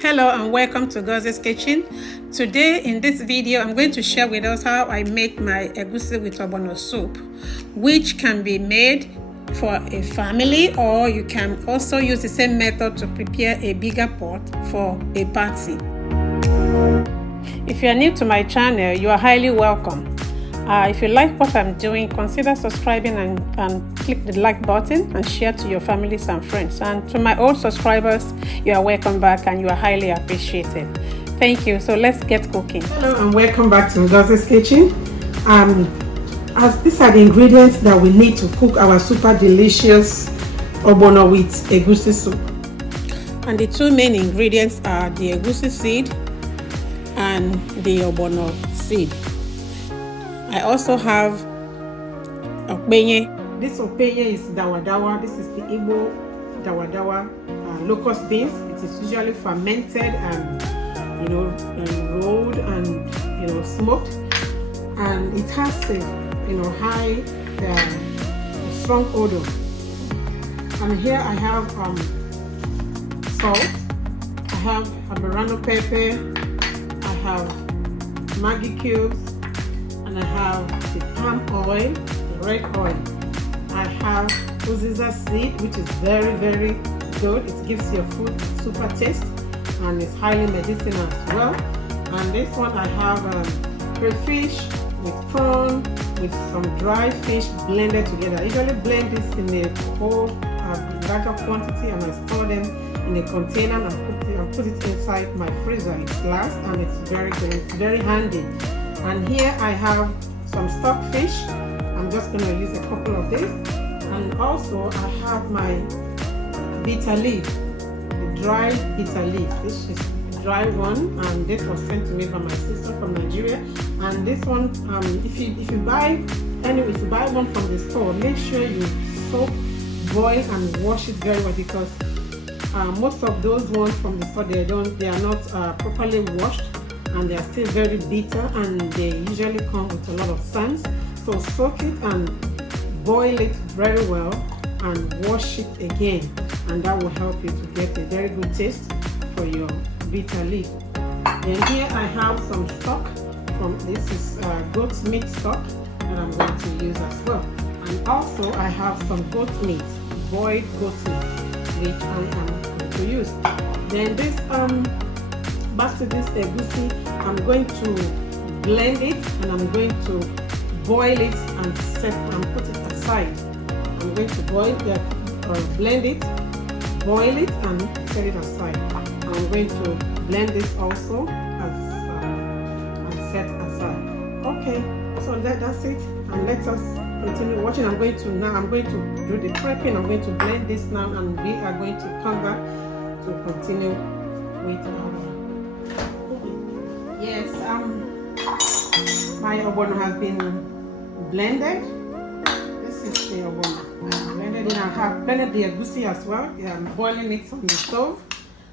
Hello and welcome to Egusi's Kitchen. Today in this video I'm going to share with us how I make my egusi with ogbono soup, which can be made for a family, or you can also use the same method to prepare a bigger pot for a party. If you are new to my channel, you are highly welcome. If you like what I'm doing, consider subscribing and click the like button and share to your families and friends. And to my old subscribers, you are welcome back and you are highly appreciated. Thank you. So let's get cooking. Hello and welcome back to Egusi's Kitchen. As these are the ingredients that we need to cook our super delicious ogbono with egusi soup. And the two main ingredients are the egusi seed and the ogbono seed. I also have Openye. This Openye is dawadawa. This is the Igbo dawadawa locust beans. It is usually fermented and rolled and smoked, and it has a high strong odor. And here I have salt. I have habanero pepper. I have Maggi cubes. And I have the palm oil, the red oil. I have Uziza seed, which is very, very good. It gives your food super taste and it's highly medicinal as well. And this one I have crayfish with prawn with some dry fish blended together. I usually blend this in a whole larger quantity, and I store them in a container and put it inside my freezer. It lasts and it's very good. It's very handy. And here I have some stockfish. I'm just going to use a couple of these. And also I have my bitter leaf, the dry bitter leaf. This is the dry one, and this was sent to me by my sister from Nigeria. And this one, if you buy one from the store, make sure you soak, boil, and wash it very well, because most of those ones from the store they are not properly washed. And they are still very bitter, and they usually come with a lot of sands. So soak it and boil it very well and wash it again, and that will help you to get a very good taste for your bitter leaf. And here I have some stock this is goat meat stock that I'm going to use as well. And also I have some goat meat, boiled goat meat, which I am going to use. Then this back to this egusi, I'm going to blend it and I'm going to boil it and put it aside. I'm going to blend it, boil it, and set it aside. I'm going to blend this also and set aside. Okay, so that's it, and let us continue watching. I'm going to do the prepping. I'm going to blend this now, and we are going to come back to continue with our. Yes, my ogbono has been blended. This is the ogbono blended, and I have blended the egusi as well. I'm boiling it on the stove,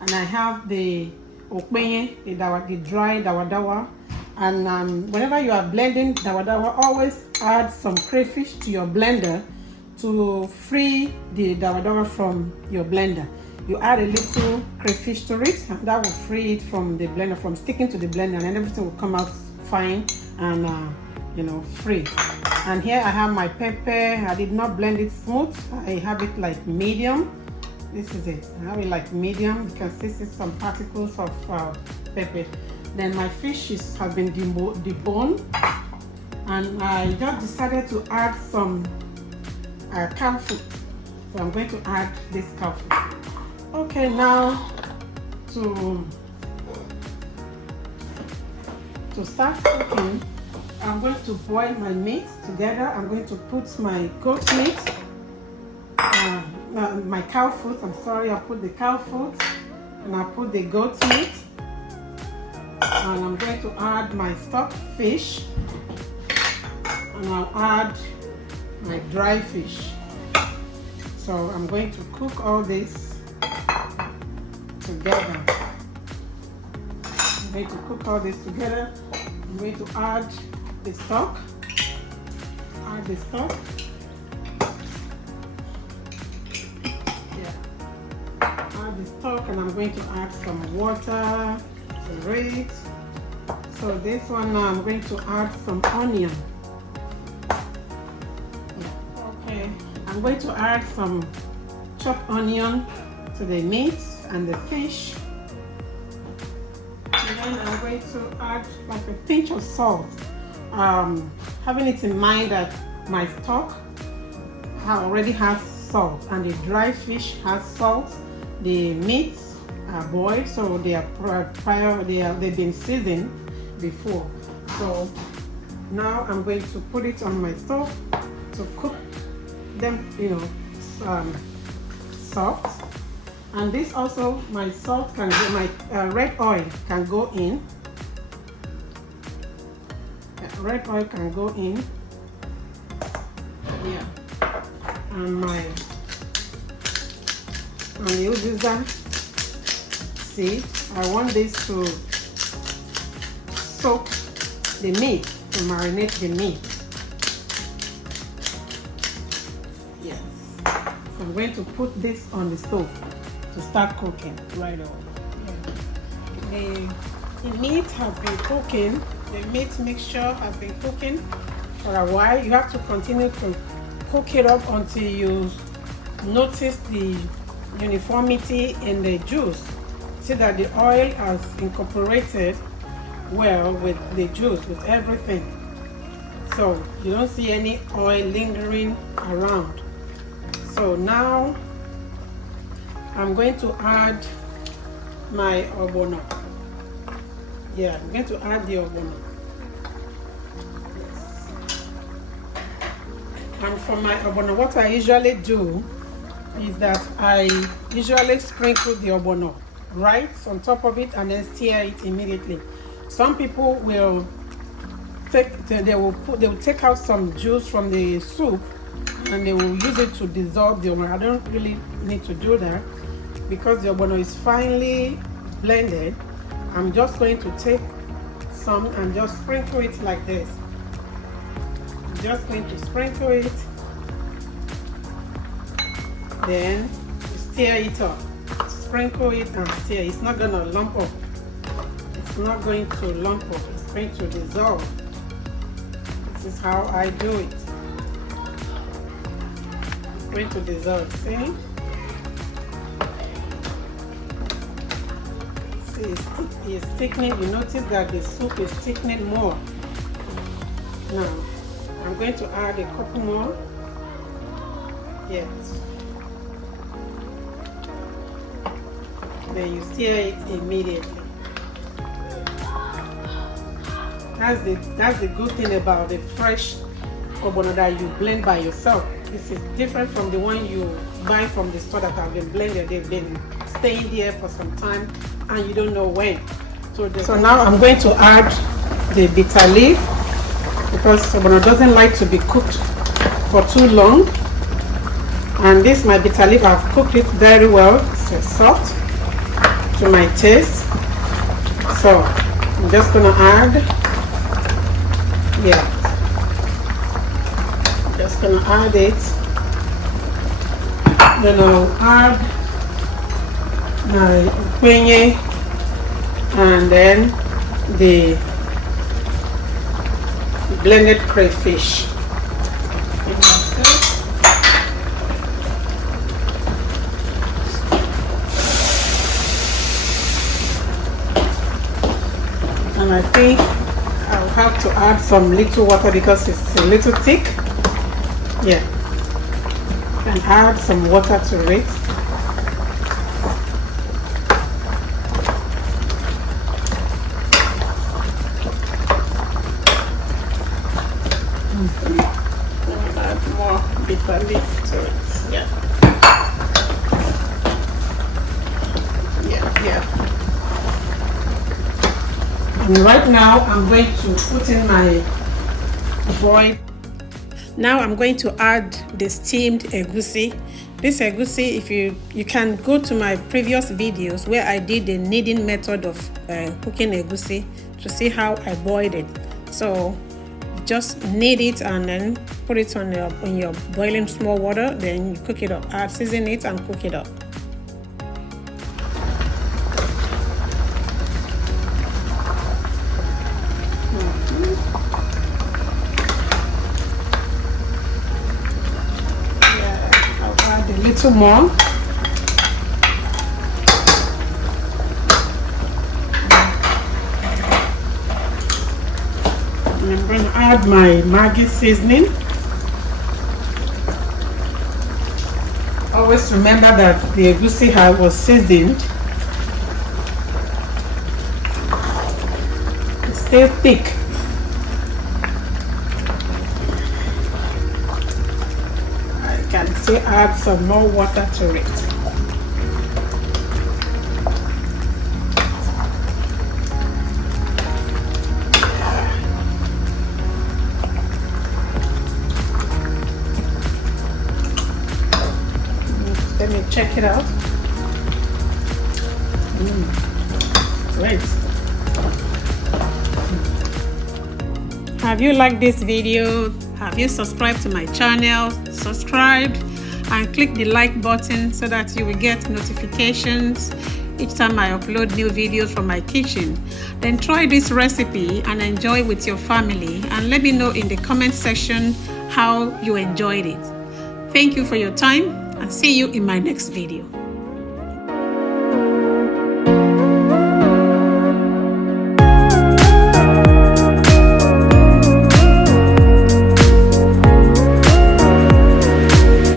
and I have the Openye, the dry dawadawa. And whenever you are blending dawadawa, always add some crayfish to your blender to free the dawadawa from your blender. You add a little crayfish to it, and that will free it from the blender, from sticking to the blender, and everything will come out fine and free. And here I have my pepper. I did not blend it smooth. I have it like medium. This is it. I have it like medium. You can see some particles of pepper. Then my fish has been deboned, and I just decided to add some cow food. So I'm going to add this cow food. Okay, now to start cooking, I'm going to boil my meat together. I'm going to put my goat meat, my cow foot. I'm sorry, I put the cow foot, and I put the goat meat, and I'm going to add my stockfish, and I'll add my dry fish. So I'm going to cook all this together. I'm going to cook all this together. I'm going to add the stock. Add the stock. Yeah. Add the stock and I'm going to add some water to it. So this one now I'm going to add some onion. Okay, I'm going to add some chopped onion to the meat and the fish. And then I'm going to add like a pinch of salt. Having it in mind that my stock already has salt and the dry fish has salt. The meats are boiled, so they are they've been seasoned before. So now I'm going to put it on my stove to cook them, soft. And this also, my salt can go, my red oil can go in. Red oil can go in. Yeah. And my the Uziza seed. I want this to soak the meat, to marinate the meat. Yes. So I'm going to put this on the stove to start cooking right away. The meat has been cooking. The meat mixture has been cooking for a while. You have to continue to cook it up until you notice the uniformity in the juice. See that the oil has incorporated well with the juice, with everything. So you don't see any oil lingering around. So now I'm going to add my ogbono. Yeah, I'm going to add the ogbono. And for my ogbono, what I usually do is that I usually sprinkle the ogbono right on top of it and then stir it immediately. Some people will they will take out some juice from the soup and they will use it to dissolve the ogbono. I don't really need to do that because the ogbono is finely blended. I'm just going to take some and just sprinkle it like this. I'm just going to sprinkle it, then stir it up. Sprinkle it and stir. It's not going to lump up. It's not going to lump up. It's going to dissolve. This is how I do it. It's going to dissolve. See? It's thickening. You notice that the soup is thickening more. Now I'm going to add a couple more. Yes. Then you stir it immediately. That's the good thing about the fresh ogbono that you blend by yourself. This is different from the one you buy from the store that have been blended. They've been staying there for some time and you don't know when. So now I'm going to add the bitter leaf because ogbono doesn't like to be cooked for too long. And this, my bitter leaf, I've cooked it very well. It's soft to my taste. So I'm just gonna add, I'm just gonna add it. Then I'll add my Openye and then the blended crayfish. And I think I'll have to add some little water because it's a little thick. Yeah. And add some water to it. And add more bitter leaf to it. Yeah. And right now I'm going to put in my boiled. Now I'm going to add the steamed egusi. This egusi, if you can go to my previous videos where I did the kneading method of cooking egusi to see how I boiled it. So just knead it and then put it on your boiling small water, then you cook it up. Season it and cook it up. little more. And I'm going to add my Maggi seasoning. Always remember that the egusi was seasoned. Stay thick. I can still add some more water to it. Let me check it out. Great. Have you liked this video? Have you subscribed to my channel? Subscribe and click the like button so that you will get notifications each time I upload new videos from my kitchen. Then try this recipe and enjoy with your family, and let me know in the comment section how you enjoyed it. Thank you for your time, and see you in my next video.